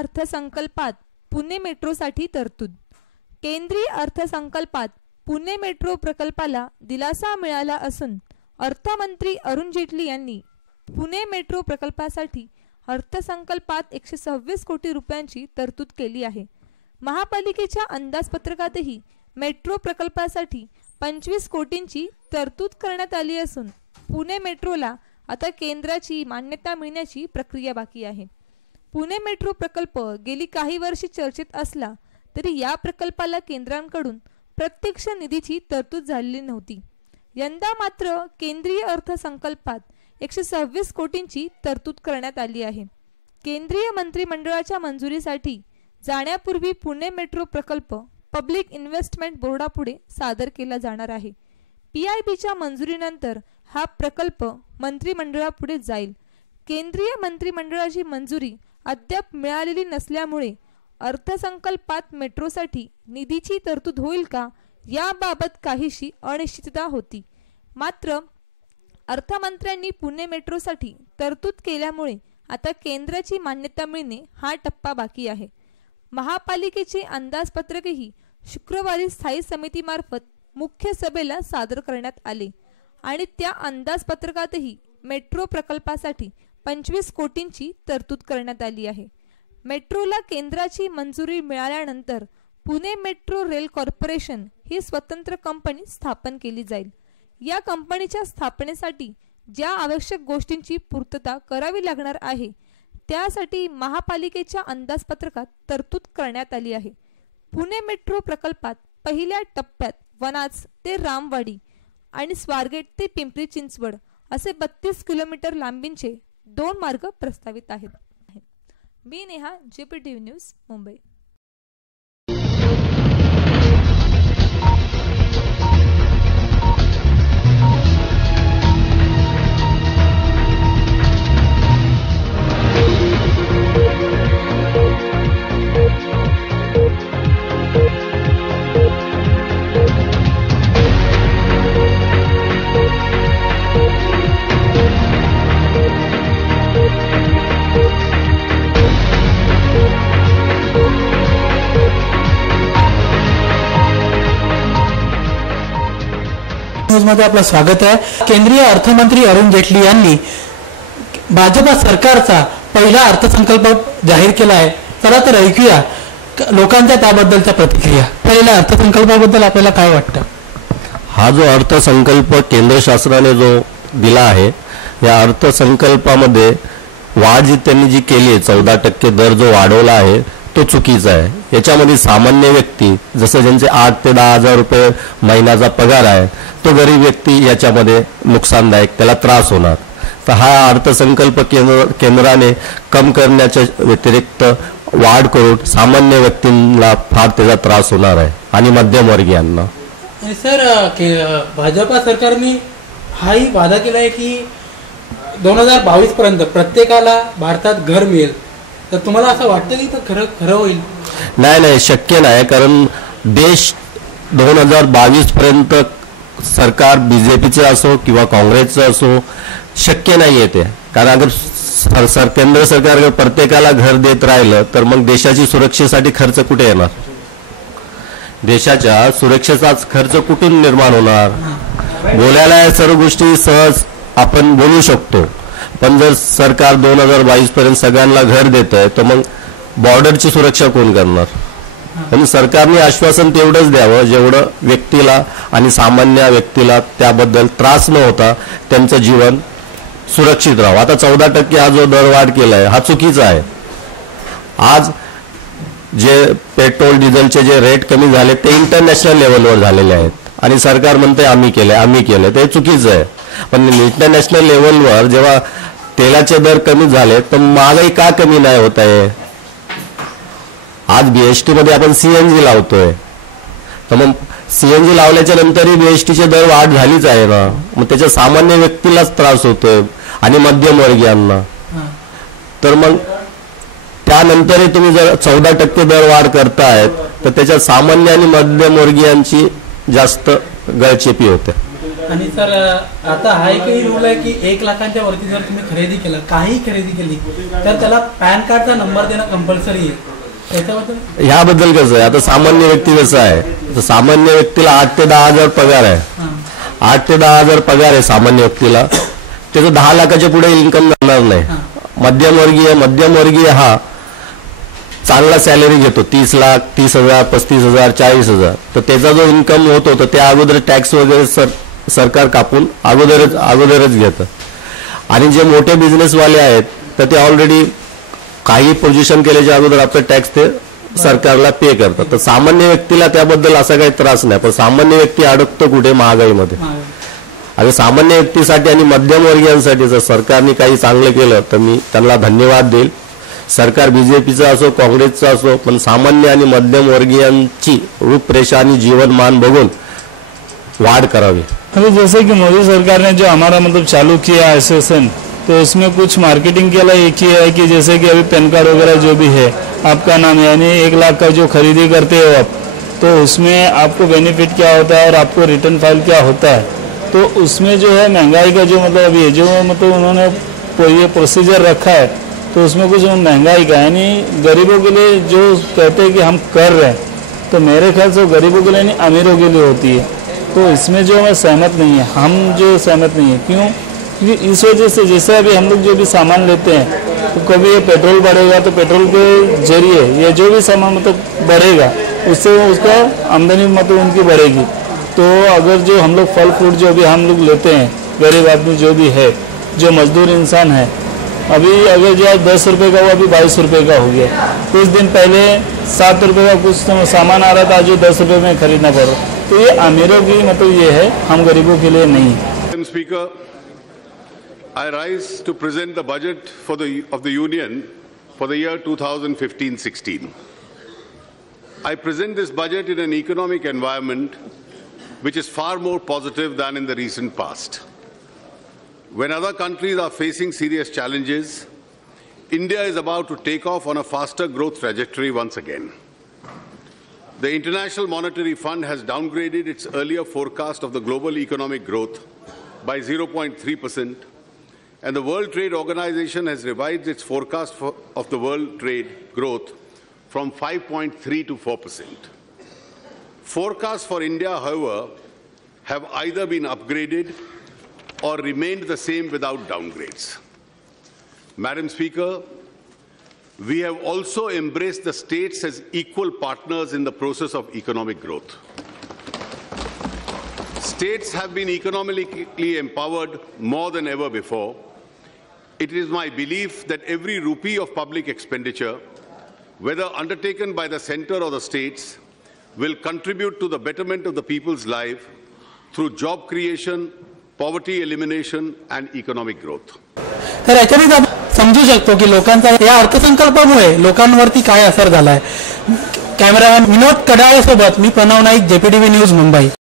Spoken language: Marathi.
अर्थसंकल्पात पुणे मेट्रोसाठी तरतूद। केंद्रीय अर्थसंकल्पात पुणे मेट्रो प्रकल्पाला दिलासा मिळाला असून अर्थमंत्री अरुण जेटली यांनी पुणे मेट्रो प्रकल्पासाठी अर्थसंकल्पात 126 कोटी रुपयांची तरतूद केली आहे। महापालिकेच्या अंदाजपत्रकातही मेट्रो प्रकल्पासाठी 25 कोटींची तरतूद करण्यात आली असून पुणे मेट्रोला आता केंद्राची मान्यता मिळण्याची प्रक्रिया बाकी आहे। पुणे मेट्रो प्रकल्प गेली काही वर्षे चर्चेत असला तरी या प्रकल्पाला केंद्राकडून प्रत्यक्ष निधीची तरतूद झालेली नव्हती। यंदा मात्र केंद्रीय अर्थसंकल्पात 126 कोटींची तरतूद करण्यात आली आहे। केंद्रीय मंत्रिमंडळाच्या मंजुरीसाठी जाण्यापूर्वी पुणे मेट्रो प्रकल्प पब्लिक इन्व्हेस्टमेंट बोर्डापुढे सादर केला जाणार आहे। PIBच्या मंजुरीनंतर हा प्रकल्प मंत्रिमंडळापुढे जाईल। केंद्रीय मंत्रिमंडळाची मंजुरी अद्याप मिळालेली नसल्यामुळे अर्थसंकल्पात मेट्रोसाठी निधीची तरतूद होईल का याबाबत काहीशी अनिश्चितता होती। मात्र अर्थमंत्र्यांनी पुणे मेट्रोसाठी तरतूद केल्यामुळे आता केंद्राची मान्यता मिळणे हा टप्पा बाकी आहे। महापालिकेचे अंदाजपत्रकही शुक्रवारी स्थायी समितीमार्फत मुख्य सभेला सादर करण्यात आले आणि त्या अंदाजपत्रकातही मेट्रो प्रकल्पासाठी 25 कोटींची तरतूद करण्यात आली आहे। मेट्रोला केंद्राची मंजुरी मिळाल्यानंतर पुणे मेट्रो रेल कॉर्पोरेशन ही स्वतंत्र कंपनी स्थापन केली जाईल। या कंपनीच्या स्थापनेसाठी ज्या आवश्यक गोष्टींची पूर्तता करावी लागणार आहे त्यासाठी महापालिकेच्या अंदाजपत्रकात तरतूद करण्यात आली आहे। पुणे मेट्रो प्रकल्पात पहिल्या टप्प्यात वनाज ते रामवाडी आणि स्वारगेट ते पिंपरी चिंचवड असे 32 किलोमीटर लांबीचे 2 मार्ग प्रस्तावित आहेत। मी नेहा, JPTV न्यूज, मुंबई। मध्ये आपलं स्वागत आहे। केंद्रीय अर्थमंत्री अरुण जेटली यांनी भाजपा सरकारचा पहिला अर्थसंकल्प जाहीर केला आहे। चला तर ऐकूया लोकांच्या त्याबद्दलच्या प्रतिक्रिया। पहिल्या अर्थसंकल्पाबद्दल आपल्याला काय वाटतं? हा जो अर्थसंकल्प केंद्र शासनाने जो दिला आहे या अर्थसंकल्पामध्ये वाढ जी त्यांनी जी केली आहे 14% दर जो वाढवला आहे तो चुकीचा आहे। याच्यामध्ये सामान्य व्यक्ती जसं ज्यांचे 8 ते 10 हजार रुपये महिन्याचा पगार आहे तो गरीब व्यक्ती याच्यामध्ये नुकसानदायक, त्याला त्रास होणार। तर हा अर्थसंकल्प केंद्राने कम करण्याच्या व्यतिरिक्त वाढ करून सामान्य व्यक्तींना फार त्याचा त्रास होणार आहे आणि मध्यमवर्गीयांना। सर, भाजपा सरकारने हाही वादा केला आहे की 2022 पर्यंत प्रत्येकाला भारतात घर मिळेल, तर तुम्हाला असं वाटतं की खरं होईल? नाही, शक्य नाही, कारण देश 2022 पर्यंत सरकार बीजेपीचे असो किंवा काँग्रेसचं असो शक्य नाही ते। कारण अगर केंद्र सरकार अगर प्रत्येकाला घर देत राहिलं तर मग देशाची सुरक्षेसाठी खर्च कुठे येणार? देशाच्या सुरक्षेचा खर्च कुठून निर्माण होणार? बोलायला या सर्व गोष्टी सहज आपण बोलू शकतो, पण जर सरकार 2022 पर्यंत सगळ्यांना घर देत आहे तर मग बॉर्डरची सुरक्षा कोण करणार? आणि सरकारने आश्वासन तेवढंच द्यावं जेवढं व्यक्तीला आणि सामान्य व्यक्तीला त्याबद्दल त्रास न होता त्यांचं जीवन सुरक्षित राहावं। आता 14% हा जो दरवाढ केलाय हा चुकीचा आहे। आज जे पेट्रोल डिझेलचे जे रेट कमी झाले ते इंटरनॅशनल लेवलवर झालेले आहेत आणि सरकार म्हणते आम्ही केले, ते चुकीचं आहे। पण इंटरनॅशनल लेवलवर जेव्हा तेलाचे दर कमी झाले तर महागाई का कमी नाही होत आहे? आज BST मध्ये आपण CNG लावतोय, तर मग CNG लावल्याच्या नंतरही BSTचे दर वाढ झालीच आहे ना, मग त्याच्या सामान्य व्यक्तीलाच त्रास होतोय आणि मध्यमवर्गीयांना। तर मग त्यानंतरही तुम्ही जर 14% दर वाढ करतायत तर त्याच्या सामान्य आणि मध्यमवर्गीयांची जास्त गळचेपी होते। आणि सर आता हा एकही रूल आहे की 1 लाखांच्या वरती जर तुम्ही खरेदी केलं, काही खरेदी केली तर त्याला पॅन कार्डचा नंबर देणं कंपल्सरी आहे. त्याच्याबद्दल ह्याबद्दल कसं आहे, आता सामान्य व्यक्ती कसं आहे, तर सामान्य व्यक्तीला 8 ते 10 हजार पगार आहे. 8 ते 10 हजार पगार आहे सामान्य व्यक्तीला. त्याचं 10 लाखाच्या पुढे इन्कम जाणार नाही. मध्यमवर्गीय हा चांगला सॅलरी घेतो, 30 लाख, 30,000, 35,000, 40,000. तर त्याचा जो इन्कम होतो तर त्या अगोदर टॅक्स वगैरे सरकार कापून अगोदरच घेतं. आणि जे मोठे बिझनेसवाले आहेत तर ते ऑलरेडी काही पोझिशन केल्याच्या अगोदर आपलं टॅक्स ते सरकारला पे करतात. तर सामान्य व्यक्तीला त्याबद्दल असा काही त्रास नाही. पण सामान्य व्यक्ती अडकतो कुठे, महागाईमध्ये. आणि सामान्य व्यक्तीसाठी आणि मध्यमवर्गीयांसाठी जर सरकारने काही चांगलं केलं तर मी त्यांना धन्यवाद देईल. सरकार बीजेपीचं असो, काँग्रेसचं असो, पण सामान्य आणि मध्यमवर्गीयांची रूपरेषा आणि जीवनमान बघून वाढ करावी. अभी जैसे कि मोदी सरकार ने जो हमारा मतलब चालू किया एसएसएन, तो उसमें कुछ मार्केटिंग के लिए एक ही है कि जैसे कि अभी पैन कार्ड वगैरह जो भी है आपका नाम, यानी 1 लाख का जो खरीदी करते हो आप, तो उसमें आपको बेनिफिट क्या होता है और आपको रिटर्न फाइल क्या होता है. तो उसमें जो है महंगाई का जो मतलब अभी जो मतलब उन्होंने ये प्रोसीजर रखा है, तो उसमें कुछ महंगाई का, यानी गरीबों के लिए जो कहते हैं कि हम कर रहे हैं, तो मेरे ख्याल से गरीबों के लिए नहीं, अमीरों के लिए होती है. तो इसमें जो मैं सहमत नहीं है, हम जो सहमत नहीं है. क्यों? क्योंकि इस वजह से जैसे अभी हम लोग जो भी सामान लेते हैं, तो कभी ये पेट्रोल बढ़ेगा तो पेट्रोल के जरिए ये जो भी सामान मतलब बढ़ेगा, उससे उसका आमदनी मतलब उनकी बढ़ेगी. तो अगर जो हम लोग फल फ्रूट जो भी हम लोग लेते हैं, गरीब आदमी जो भी है, जो मजदूर इंसान है, अभी अगर जो 10 रुपये का वो अभी 22 रुपये का हो गया. कुछ दिन पहले 7 रुपये का कुछ सामान आ रहा था, जो 10 रुपये में खरीदना पड़ रहा. तो ये अमीरों की मतलब ये है, हम गरीबों के लिए नहीं. Madam Speaker, I rise to present the budget of the Union for the year 2015-16. I present this budget in an economic environment which is far more positive than in the recent past. When other countries are facing serious challenges, India is about to take off on a faster growth trajectory once again. The International Monetary Fund has downgraded its earlier forecast of the global economic growth by 0.3%, and the World Trade Organization has revised its forecast of the world trade growth from 5.3 to 4%. Forecasts for India, however, have either been upgraded or remained the same without downgrades. Madam Speaker, we have also embraced the states as equal partners in the process of economic growth. States have been economically empowered more than ever before. It is my belief that every rupee of public expenditure, whether undertaken by the center or the states, will contribute to the betterment of the people's life through job creation, poverty elimination and economic growth. तर याच्याने आपण समजू शकतो की लोकांचा या अर्थसंकल्पामुळे लोकांवरती काय असर झालाय. कॅमेरामॅन विनोद कडाळे सोबत मी प्रणव नाईक, JPTV न्यूज, मुंबई.